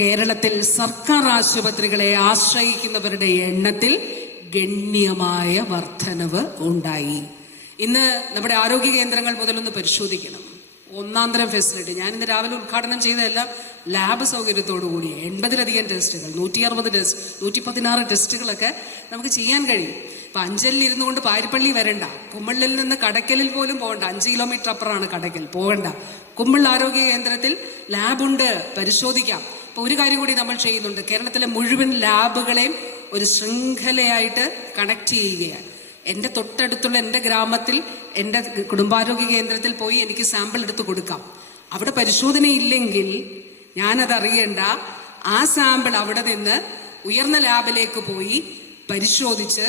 കേരളത്തിൽ സർക്കാർ ആശുപത്രികളെ ആശ്രയിക്കുന്നവരുടെ എണ്ണത്തിൽ ഗണ്യമായ വർധനവ് ഉണ്ടായി. ഇന്ന് നമ്മുടെ ആരോഗ്യ കേന്ദ്രങ്ങൾ മുതലൊന്ന് പരിശോധിക്കണം. ഒന്നാന്തരം ഫെസിലിറ്റി. ഞാനിന്ന് രാവിലെ ഉദ്ഘാടനം ചെയ്തതെല്ലാം ലാബ് സൗകര്യത്തോടു കൂടിയ 80-ലധികം ടെസ്റ്റുകൾ, 160 ടെസ്റ്റ്, 116 ടെസ്റ്റുകളൊക്കെ നമുക്ക് ചെയ്യാൻ കഴിയും. ഇപ്പം അഞ്ചലിൽ ഇരുന്നു കൊണ്ട് പാരിപ്പള്ളി വരണ്ട, കുമ്മളിൽ നിന്ന് കടയ്ക്കലിൽ പോലും പോകണ്ട. 5 കിലോമീറ്റർ അപ്പുറമാണ് കടയ്ക്കൽ, പോകണ്ട. കുമ്മൾ ആരോഗ്യ കേന്ദ്രത്തിൽ ലാബുണ്ട്, പരിശോധിക്കാം. അപ്പോൾ ഒരു കാര്യം കൂടി നമ്മൾ ചെയ്യുന്നുണ്ട്. കേരളത്തിലെ മുഴുവൻ ലാബുകളെയും ഒരു ശൃംഖലയായിട്ട് കണക്ട് ചെയ്യുകയാണ്. എൻ്റെ തൊട്ടടുത്തുള്ള എൻ്റെ ഗ്രാമത്തിൽ എൻ്റെ കുടുംബാരോഗ്യ കേന്ദ്രത്തിൽ പോയി എനിക്ക് സാമ്പിൾ എടുത്ത് കൊടുക്കാം. അവിടെ പരിശോധനയില്ലെങ്കിൽ ഞാനതറിയണ്ട. ആ സാമ്പിൾ അവിടെ നിന്ന് ഉയർന്ന ലാബിലേക്ക് പോയി പരിശോധിച്ച്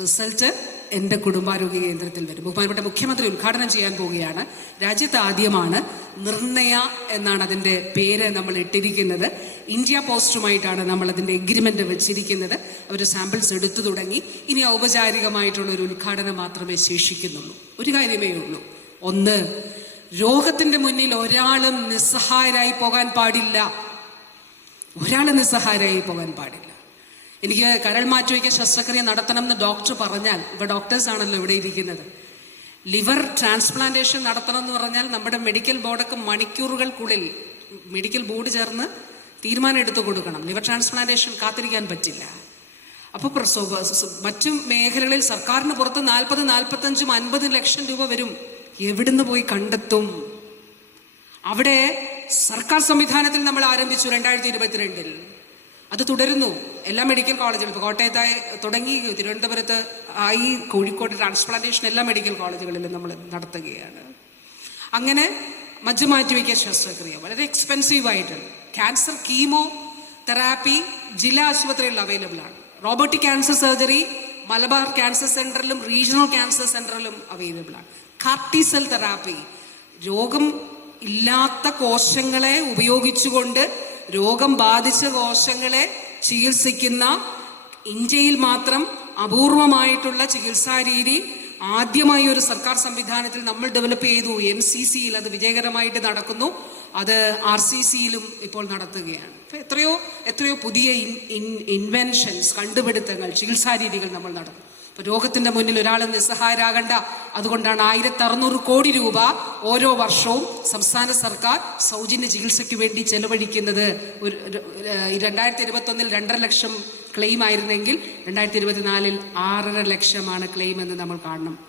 റിസൾട്ട് എൻ്റെ കുടുംബാരോഗ്യ കേന്ദ്രത്തിൽ വരും. ബഹുമാനപ്പെട്ട മുഖ്യമന്ത്രി ഉദ്ഘാടനം ചെയ്യാൻ പോവുകയാണ്. രാജ്യത്ത് ആദ്യമാണ് നിർണയ എന്നാണ് അതിൻ്റെ പേര് നമ്മൾ ഇട്ടിരിക്കുന്നത്. ഇന്ത്യ പോസ്റ്റുമായിട്ടാണ് നമ്മൾ അതിൻ്റെ എഗ്രിമെൻ്റ് വെച്ചിരിക്കുന്നത്. അവർ സാമ്പിൾസ് എടുത്തു തുടങ്ങി. ഇനി ഔപചാരികമായിട്ടുള്ള ഒരു ഉദ്ഘാടനം മാത്രമേ ശേഷിക്കുന്നുള്ളൂ. ഒരു കാര്യമേ ഉള്ളൂ. ഒന്ന്, രോഗത്തിൻ്റെ മുന്നിൽ ഒരാളും നിസ്സഹായരായി പോകാൻ പാടില്ല. ഒരാളും നിസ്സഹായരായി പോകാൻ പാടില്ല. എനിക്ക് കരൾ മാറ്റിവയ്ക്കൽ ശസ്ത്രക്രിയ നടത്തണം എന്ന് ഡോക്ടർ പറഞ്ഞാൽ, ഇപ്പോൾ ഡോക്ടേഴ്സ് ആണല്ലോ ഇവിടെ ഇരിക്കുന്നത്, ലിവർ ട്രാൻസ്പ്ലാന്റേഷൻ നടത്തണം എന്ന് പറഞ്ഞാൽ നമ്മുടെ മെഡിക്കൽ ബോർഡൊക്കെ മണിക്കൂറുകൾക്കുള്ളിൽ മെഡിക്കൽ ബോർഡ് ചേർന്ന് തീരുമാനം എടുത്തു കൊടുക്കണം. ലിവർ ട്രാൻസ്പ്ലാന്റേഷൻ കാത്തിരിക്കാൻ പറ്റില്ല. അപ്പോൾ മറ്റു മേഖലകളിൽ സർക്കാരിന് പുറത്ത് 40, 45, 50 ലക്ഷം രൂപ വരും. എവിടുന്ന് പോയി കണ്ടെത്തും? അവിടെ സർക്കാർ സംവിധാനത്തിൽ നമ്മൾ ആരംഭിച്ചു 2022-ൽ. അത് തുടരുന്നു എല്ലാ മെഡിക്കൽ കോളേജുകളും. ഇപ്പോൾ കോട്ടയത്തായി തുടങ്ങി, തിരുവനന്തപുരത്ത് ആയി, കോഴിക്കോട് ട്രാൻസ്പ്ലാന്റേഷൻ എല്ലാ മെഡിക്കൽ കോളേജുകളിലും നമ്മൾ നടത്തുകയാണ്. അങ്ങനെ മജ്ജമാറ്റിവയ്ക്കൽ ശസ്ത്രക്രിയ വളരെ എക്സ്പെൻസീവായിട്ടുണ്ട്. ക്യാൻസർ കീമോ തെറാപ്പി ജില്ലാ ആശുപത്രികളിൽ അവൈലബിൾ ആണ്. Robotic cancer surgery Malabar cancer സെന്ററിലും റീജിയണൽ ക്യാൻസർ സെന്ററിലും അവൈലബിൾ ആണ്. കാർട്ടിസെൽ തെറാപ്പി, രോഗം ഇല്ലാത്ത കോശങ്ങളെ ഉപയോഗിച്ചുകൊണ്ട് രോഗം ബാധിച്ച കോശങ്ങളെ ചികിത്സിക്കുന്ന ഇന്ത്യയിൽ മാത്രം അപൂർവമായിട്ടുള്ള ചികിത്സാ രീതി ആദ്യമായി ഒരു സർക്കാർ സംവിധാനത്തിൽ നമ്മൾ ഡെവലപ്പ് ചെയ്തു. MCCയിൽ അത് വിജയകരമായിട്ട് നടക്കുന്നു. അത് RCCയിലും ഇപ്പോൾ നടത്തുകയാണ്. എത്രയോ എത്രയോ പുതിയ ഇൻവെൻഷൻസ്, കണ്ടുപിടുത്തങ്ങൾ, ചികിത്സാ രീതികൾ നമ്മൾ നടത്തും. അപ്പോൾ രോഗത്തിൻ്റെ മുന്നിൽ ഒരാളും നിസ്സഹായരാകണ്ട. അതുകൊണ്ടാണ് 1600 കോടി രൂപ ഓരോ വർഷവും സംസ്ഥാന സർക്കാർ സൗജന്യ ചികിത്സയ്ക്ക് വേണ്ടി ചെലവഴിക്കുന്നത്. 2021-ൽ 2.5 ലക്ഷം ക്ലെയിം ആയിരുന്നെങ്കിൽ 2024-ൽ 6.5 ലക്ഷമാണ് ക്ലെയിം എന്ന് നമ്മൾ കാണണം.